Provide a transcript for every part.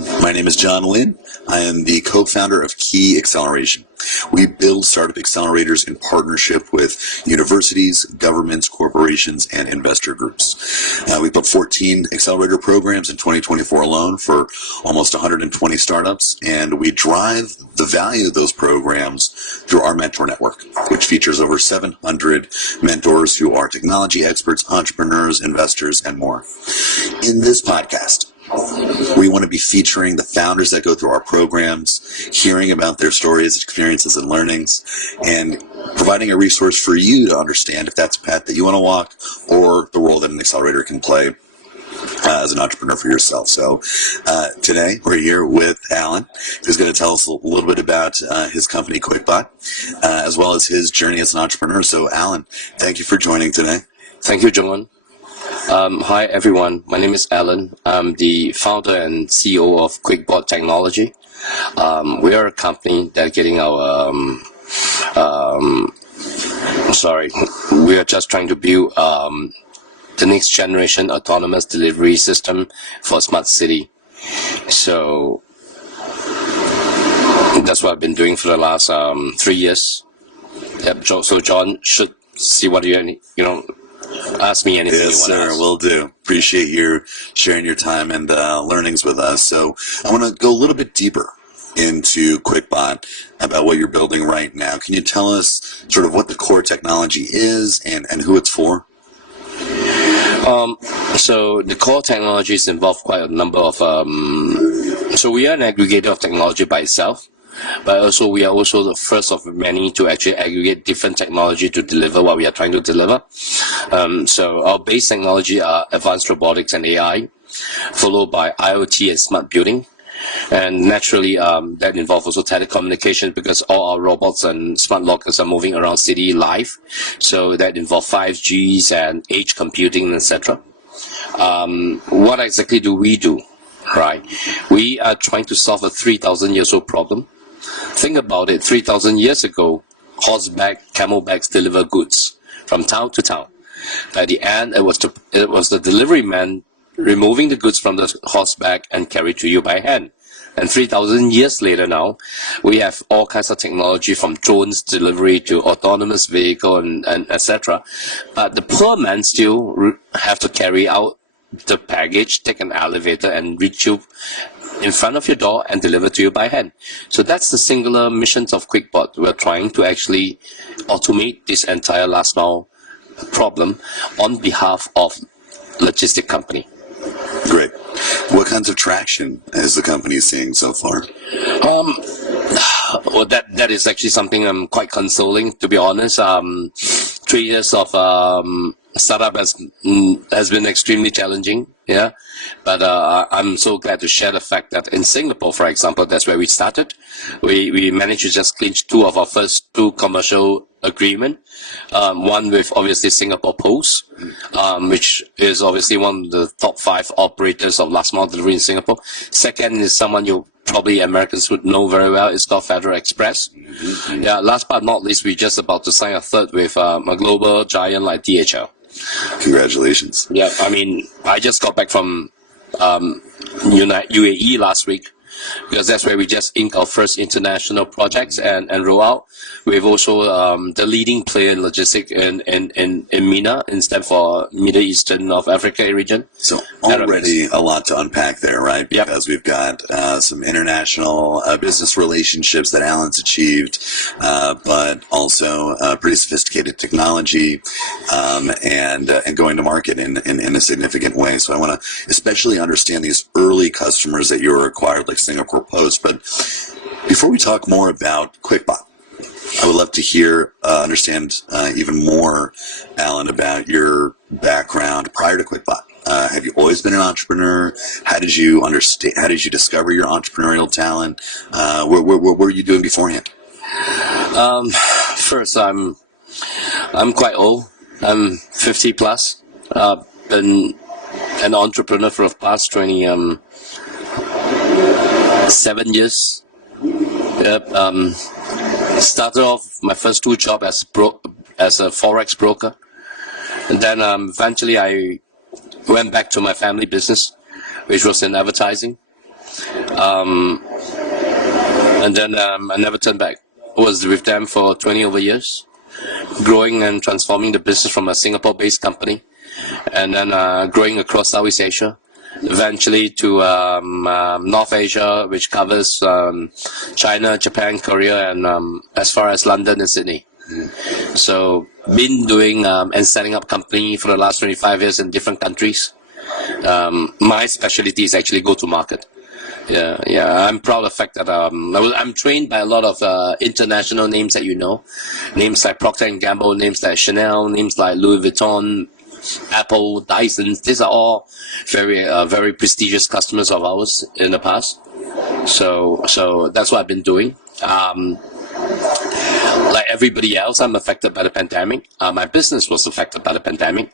My name is John Lynn. I am the co-founder of QUAY Acceleration. We build startup accelerators in partnership with universities, governments, corporations, and investor groups. We built 14 accelerator programs in 2024 alone for almost 120 startups, and we drive the value of those programs through our mentor network, which features over 700 mentors who are technology experts, entrepreneurs, investors, and more. In this podcast, we want to be featuring the founders that go through our programs, hearing about their stories, experiences, and learnings, and providing a resource for you to understand if that's a path that you want to walk or the role that an accelerator can play as an entrepreneur for yourself. So today we're here with Alan, who's going to tell us a little bit about his company, QUIKBOT, as well as his journey as an entrepreneur. So Alan, thank you for joining today. Thank you, John. Hi, everyone. My name is Alan. I'm the founder and CEO of QUIKBOT Technology. We are a company dedicating our, we are just trying to build the next generation autonomous delivery system for smart city. So that's what I've been doing for the last 3 years. Yep. So John should see what ask me anything. Yes, sir, will do. Appreciate you sharing your time and learnings with us. So I want to go a little bit deeper into QUIKBOT, about what you're building right now. Can you tell us sort of what the core technology is and who it's for? So the core technologies involve quite a number of, so we are an aggregator of technology by itself, but also we are also the first of many to actually aggregate different technology to deliver what we are trying to deliver. So our base technology are advanced robotics and AI, followed by IoT and smart building. And naturally, that involves also telecommunication, because all our robots and smart lockers are moving around city live. So that involves 5Gs and edge computing, etc. What exactly do we do? Right? We are trying to solve a 3,000 years old problem. Think about it. 3,000 years ago, horseback, camelbacks deliver goods from town to town. By the end, it was the delivery man removing the goods from the horseback and carried to you by hand. And 3,000 years later now, we have all kinds of technology, from drones delivery to autonomous vehicle and etc. But the poor man still have to carry out the package, take an elevator and reach you in front of your door and deliver to you by hand. So that's the singular missions of QUIKBOT. We're trying to actually automate this entire last mile problem on behalf of logistic company. Great. What kinds of traction is the company seeing so far? Well, that is actually something quite consoling, to be honest. 3 years of startup has been extremely challenging, yeah. But I'm so glad to share the fact that in Singapore, for example, that's where we started. We managed to just clinch 2 of our first 2 commercial agreement. One with obviously Singapore Post, which is obviously one of the top 5 operators of last mile delivery in Singapore. Second is someone you probably Americans would know very well. It's called Federal Express. Yeah. Last but not least, we're just about to sign a third with a global giant like DHL. Congratulations. Yeah. I mean, I just got back from UAE last week, because that's where we just inked our first international projects and roll out. We've also the leading player in logistics in MENA, instead for Middle Eastern North Africa region. So already a lot to unpack there, right? Because we've got some international business relationships that Alan's achieved, but also pretty sophisticated technology and going to market in a significant way. So I want to especially understand these early customers that you were acquired, like Singapore Post. But before we talk more about QUIKBOT, I would love to hear, understand even more, Alan, about your background prior to QUIKBOT. Have you always been an entrepreneur? How did you understand? How did you discover your entrepreneurial talent? What were you doing beforehand? First, I'm quite old. I'm 50 plus. Been an entrepreneur for the past 7 years. Yep. Started off my first 2 jobs as a forex broker, and then eventually I went back to my family business, which was in advertising. And then I never turned back. I was with them for 20 over years, growing and transforming the business from a Singapore-based company, and then growing across Southeast Asia, eventually to North Asia, which covers China, Japan, Korea, and as far as London and Sydney. So been doing and setting up company for the last 25 years in different countries. My specialty is actually go-to-market. Yeah, I'm proud of the fact that I'm trained by a lot of international names that you know, names like Procter & Gamble, names like Chanel, names like Louis Vuitton, Apple, Dyson. These are all very prestigious customers of ours in the past. So that's what I've been doing. Like everybody else, I'm affected by the pandemic. My business was affected by the pandemic.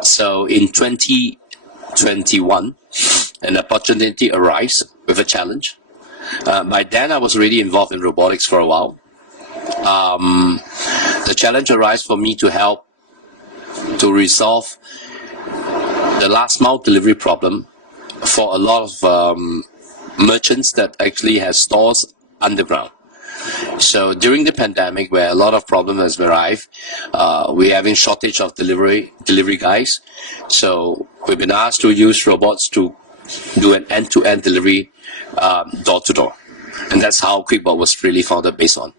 So in 2021, an opportunity arose with a challenge. By then, I was already involved in robotics for a while. The challenge arose for me to help to resolve the last mile delivery problem for a lot of merchants that actually has stores underground. So during the pandemic, where a lot of problems has arrived, we're having shortage of delivery guys. So we've been asked to use robots to do an end-to-end delivery, door to door, and that's how QUIKBOT was really founded based on.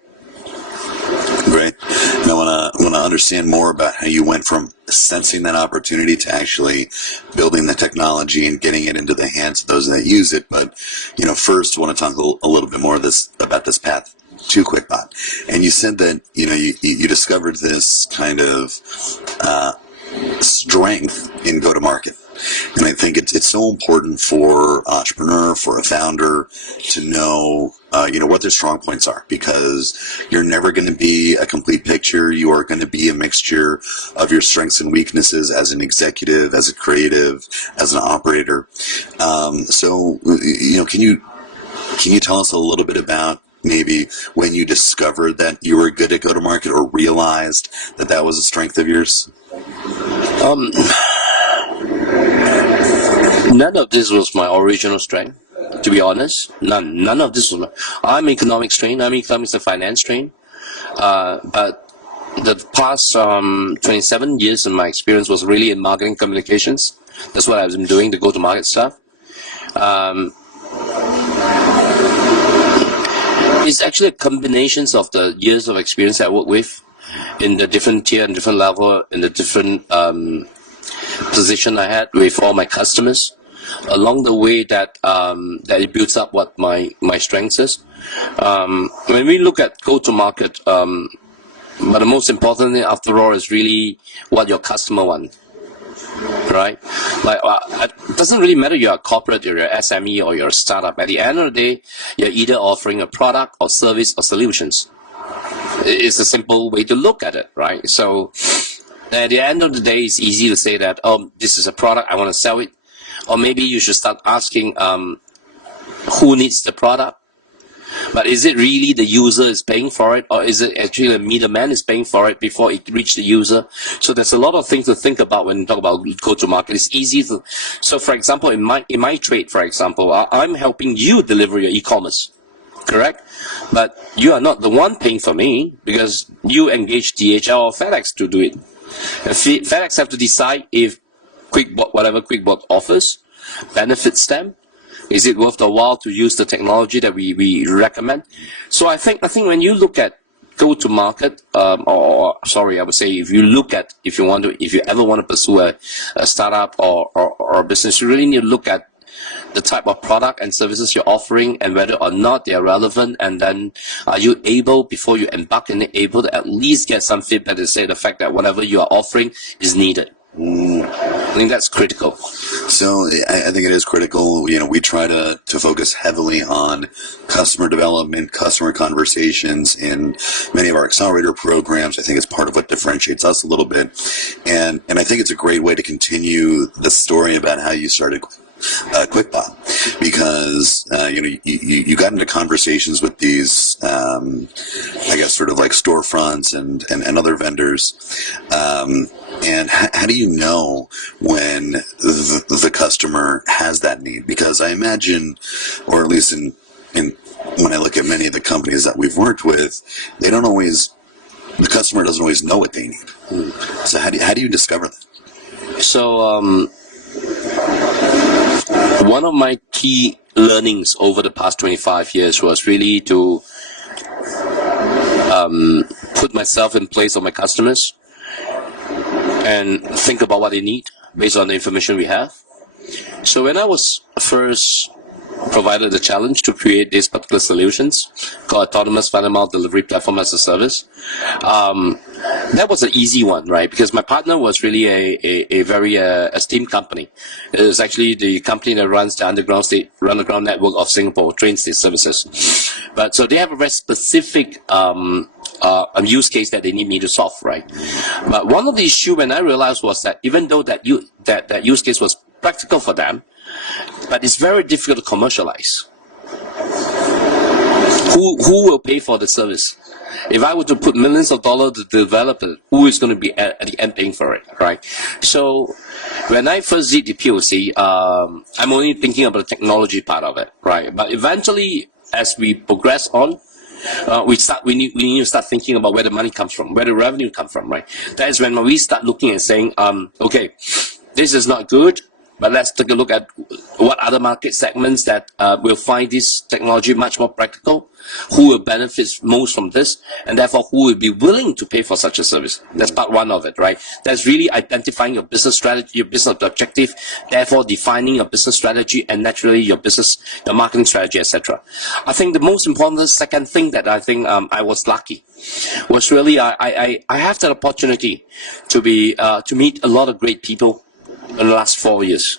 Great. And I want to understand more about how you went from sensing that opportunity to actually building the technology and getting it into the hands of those that use it. But first, I want to talk a little bit more about this path to QUIKBOT. And you said that you discovered this kind of strength in go-to-market. And I think it's so important for an entrepreneur, for a founder, to know what their strong points are, because you're never going to be a complete picture. You are going to be a mixture of your strengths and weaknesses as an executive, as a creative, as an operator. So can you tell us a little bit about maybe when you discovered that you were good at go-to-market, or realized that that was a strength of yours? None of this was my original strength, to be honest. None of this was. I'm economics trained. I'm economics and finance trained. But the past 27 years in my experience was really in marketing communications. That's what I've been doing, the go-to-market stuff. It's actually combinations of the years of experience I work with in the different tier and different level, in the different position I had with all my customers. Along the way that it builds up what my strengths is. When we look at go-to-market, but the most important thing after all is really what your customer wants. Right? Like, it doesn't really matter you're a corporate, you're an SME, or you're a startup. At the end of the day, you're either offering a product or service or solutions. It's a simple way to look at it, right? So at the end of the day, it's easy to say that, this is a product, I want to sell it. Or maybe you should start asking who needs the product. But is it really the user is paying for it, or is it actually the middleman is paying for it before it reaches the user? So there's a lot of things to think about when you talk about go-to-market. It's easy to. So for example, in my trade, for example, I'm helping you deliver your e-commerce, correct? But you are not the one paying for me, because you engage DHL or FedEx to do it. And FedEx have to decide if QUIKBOT, whatever QUIKBOT offers, benefits them. Is it worth the while to use the technology that we recommend? So I think when you look at go-to-market, I would say if you ever want to pursue a startup or a business, you really need to look at the type of product and services you're offering and whether or not they are relevant. And then are you able, before you embark on it, able to at least get some feedback to say the fact that whatever you are offering is needed. I think that's critical. So I think it is critical. We try to focus heavily on customer development, customer conversations in many of our accelerator programs. I think it's part of what differentiates us a little bit. And I think it's a great way to continue the story about how you started QUIKBOT, because you got into conversations with these, I guess, sort of like storefronts and other vendors. And how do you know when the customer has that need? Because I imagine, or at least in when I look at many of the companies that we've worked with, they don't always, the customer doesn't always know what they need. So how do you discover that? So one of my key learnings over the past 25 years was really to put myself in place of my customers and think about what they need based on the information we have. So when I was first provided the challenge to create these particular solutions called Autonomous Final Mile Delivery Platform as a Service, that was an easy one, right? Because my partner was really a very esteemed company. It was actually the company that runs the underground network of Singapore train state services. But so they have a very specific use case that they need me to solve, right? But one of the issues when I realized was that even though that use case was practical for them, but it's very difficult to commercialize. Who will pay for the service? If I were to put millions of dollars to develop it, who is going to be at the end paying for it, right? So when I first did the POC, I'm only thinking about the technology part of it, right? But eventually, as we progress on, we need to start thinking about where the money comes from, where the revenue comes from, right? That is when we start looking and saying, okay, this is not good, but let's take a look at what other market segments that will find this technology much more practical, who will benefit most from this, and therefore who will be willing to pay for such a service. That's part one of it, right? That's really identifying your business strategy, your business objective, therefore defining your business strategy and naturally your marketing strategy, etc. I think the most important second thing that I think I was lucky was really I have that opportunity to meet a lot of great people in the last 4 years.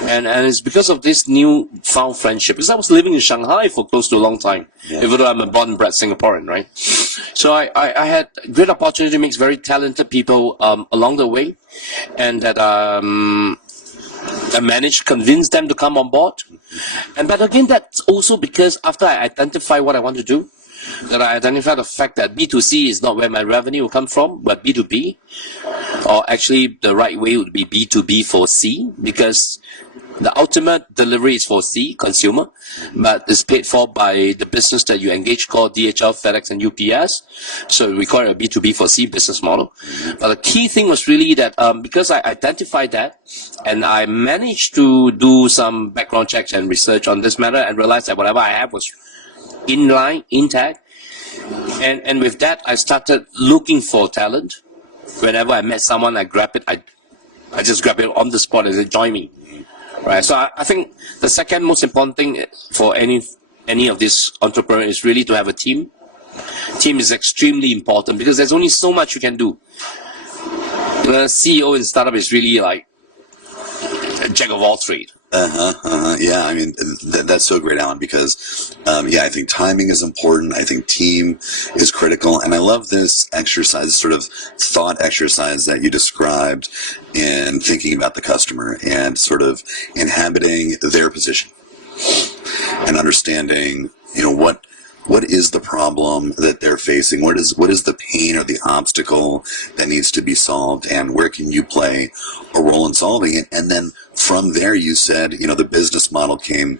And it's because of this new found friendship. Because I was living in Shanghai for close to a long time, even though I'm a born and bred Singaporean, right? So I had great opportunity to meet very talented people along the way, and that I managed to convince them to come on board. But again, that's also because after I identify what I want to do, that I identify the fact that B2C is not where my revenue will come from, but B2B. Or actually, the right way would be B2B for C, because the ultimate delivery is for C, consumer, but it's paid for by the business that you engage called DHL, FedEx, and UPS. So we call it a B2B for C business model. But the key thing was really that because I identified that, and I managed to do some background checks and research on this matter and realized that whatever I have was in line, intact. And with that, I started looking for talent. Whenever I met someone, I grab it. I just grab it on the spot and say, join me. Right. So I think the second most important thing for any of these entrepreneurs is really to have a team. Team is extremely important because there's only so much you can do. The CEO in startup is really like a jack of all trades. Yeah, I mean, that's so great, Alan, because, I think timing is important. I think team is critical. And I love this exercise, sort of thought exercise that you described in thinking about the customer and sort of inhabiting their position and understanding, what is the problem that they're facing? What is the pain or the obstacle that needs to be solved, and where can you play a role in solving it? And then from there, you said, the business model became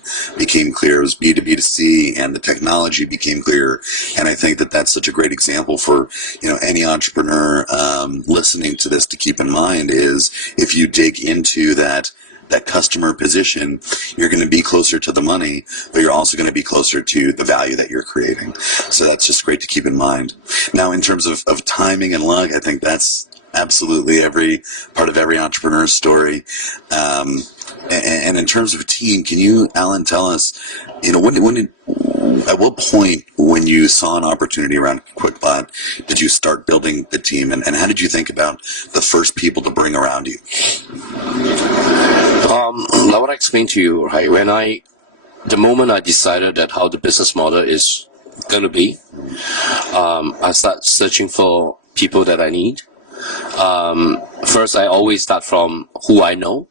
clear. It was B2B to C, and the technology became clear. And I think that that's such a great example for, any entrepreneur listening to this to keep in mind is if you dig into that customer position, you're going to be closer to the money, but you're also going to be closer to the value that you're creating. So that's just great to keep in mind. Now, in terms of timing and luck, I think that's absolutely every part of every entrepreneur's story. And in terms of a team, can you, Alan, tell us, at what point when you saw an opportunity around QUIKBOT did you start building the team, and how did you think about the first people to bring around you? Now what I explained to you, right, the moment I decided that how the business model is going to be, I start searching for people that I need. First, I always start from who I know.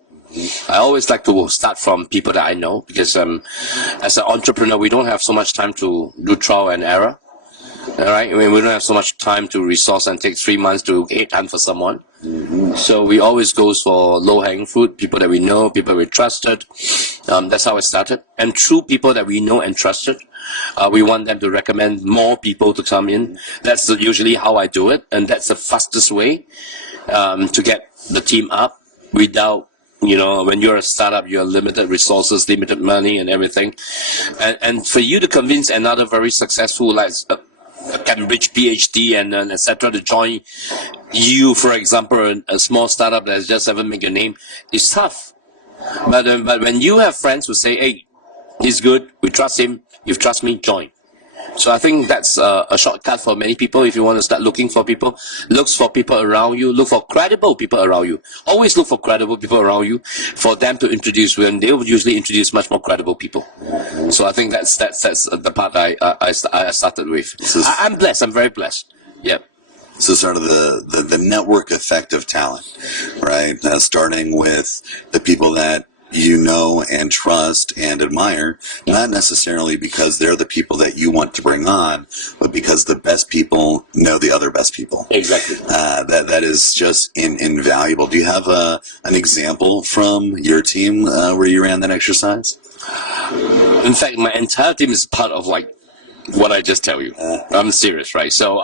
I always like to start from people that I know, because as an entrepreneur, we don't have so much time to do trial and error. All right, I mean, we don't have so much time to resource and take 3 months to hunt for someone. So we always go for low-hanging fruit, people that we know, people we trusted. That's how I started. And through people that we know and trusted, we want them to recommend more people to come in. That's usually how I do it, and that's the fastest way to get the team up without, when you're a startup, you have limited resources, limited money and everything. And for you to convince another very successful, like a Cambridge PhD and etc. to join you, for example, a small startup that just haven't made your name, is tough. But when you have friends who say, hey, he's good, we trust him, you trust me, join. So I think that's a shortcut for many people. If you want to start looking for people, look for people around you, look for credible people around you. Always look for credible people around you for them to introduce you, and they will usually introduce much more credible people. So I think that's the part I started with. I'm blessed. I'm very blessed. Yeah. So sort of the network effect of talent, right? Starting with the people that you know and trust and admire, not necessarily because they're the people that you want to bring on, but because the best people know the other best people. Exactly. That is just invaluable. Do you have an example from your team where you ran that exercise? In fact, my entire team is part of like what I just tell you. I'm serious, right? So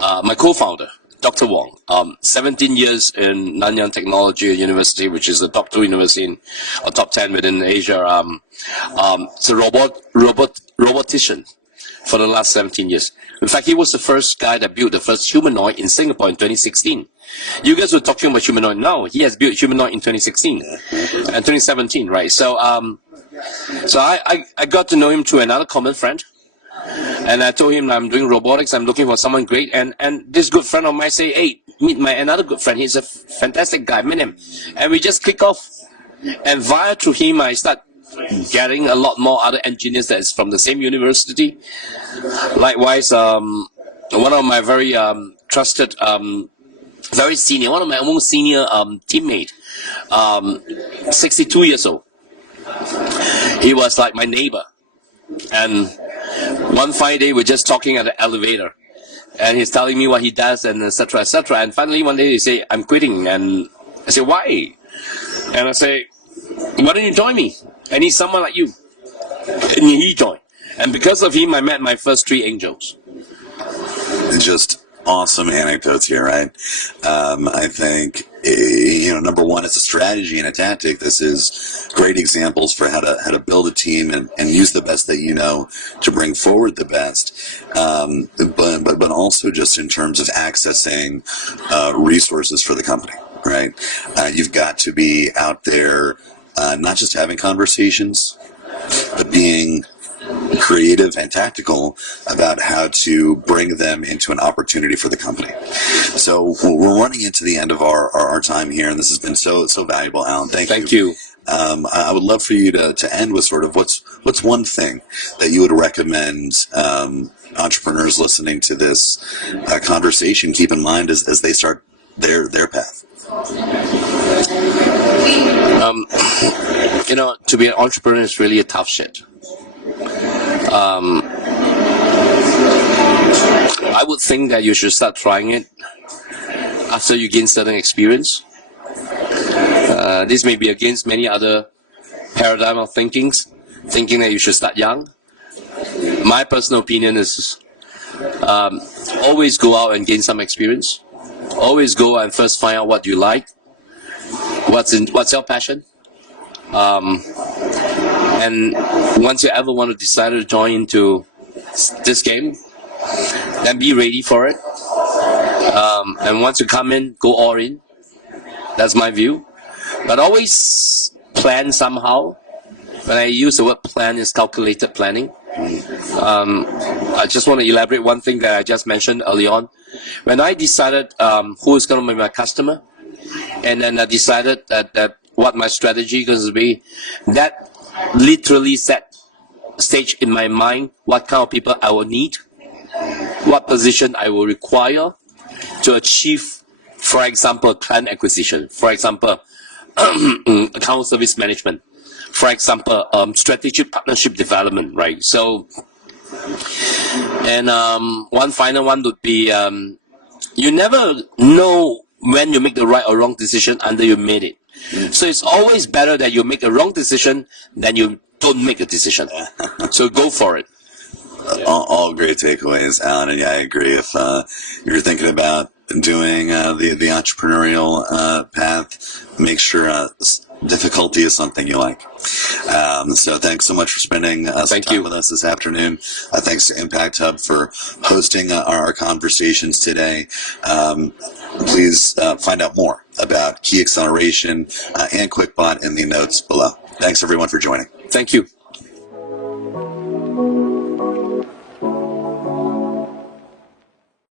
my co-founder, Dr. Wong, 17 years in Nanyang Technology University, which is a top 2 university or top 10 within Asia. It's a robotician for the last 17 years. In fact, he was the first guy that built the first humanoid in Singapore in 2016. You guys were talking about humanoid now. He has built humanoid in 2016 and 2017, right? So I got to know him through another common friend. And I told him I'm doing robotics, I'm looking for someone great. And this good friend of mine say, hey, meet another good friend. He's a fantastic guy, meet him. And we just click off. And through him, I start getting a lot more other engineers that is from the same university. Likewise, one of my very trusted, very senior, one of my most senior teammate, 62 years old. He was like my neighbor. And one fine day, we're just talking at the elevator, and he's telling me what he does, and etc., etc. And finally, one day, he say, "I'm quitting." And I say, "Why?" And I say, "Why don't you join me? I need someone like you." And he joined. And because of him, I met my first 3 angels. Just awesome anecdotes here, right? I think, number one, it's a strategy and a tactic. This is great examples for how to build a team and use the best that you know to bring forward the best. But also just in terms of accessing resources for the company, right? You've got to be out there, not just having conversations, but being creative and tactical about how to bring them into an opportunity for the company. So we're running into the end of our time here, and this has been so valuable, Alan. Thank you. I would love for you to end with sort of what's one thing that you would recommend entrepreneurs listening to this conversation keep in mind as they start their path. To be an entrepreneur is really a tough shit. I would think that you should start trying it after you gain certain experience. This may be against many other paradigm of thinking that you should start young. My personal opinion is always go out and gain some experience. Always go and first find out what you like, what's your passion. And once you ever want to decide to join into this game, then be ready for it. And once you come in, go all in. That's my view. But always plan somehow. When I use the word plan, it's calculated planning. I just want to elaborate one thing that I just mentioned early on. When I decided who is going to be my customer, and then I decided that what my strategy is going to be, that literally set stage in my mind what kind of people I will need, what position I will require to achieve, for example, client acquisition. For example, account service management. For example, strategic partnership development, right? So, and one final one would be, you never know when you make the right or wrong decision until you made it. So it's always better that you make a wrong decision than you don't make a decision. So go for it. All great takeaways, Alan, and yeah, I agree. If you're thinking about doing the entrepreneurial path, make sure difficulty is something you like. So thanks so much for spending some time with us this afternoon. Thanks to Impact Hub for hosting our conversations today. Please find out more about QUAY Acceleration and QUIKBOT in the notes below. Thanks everyone for joining. Thank you.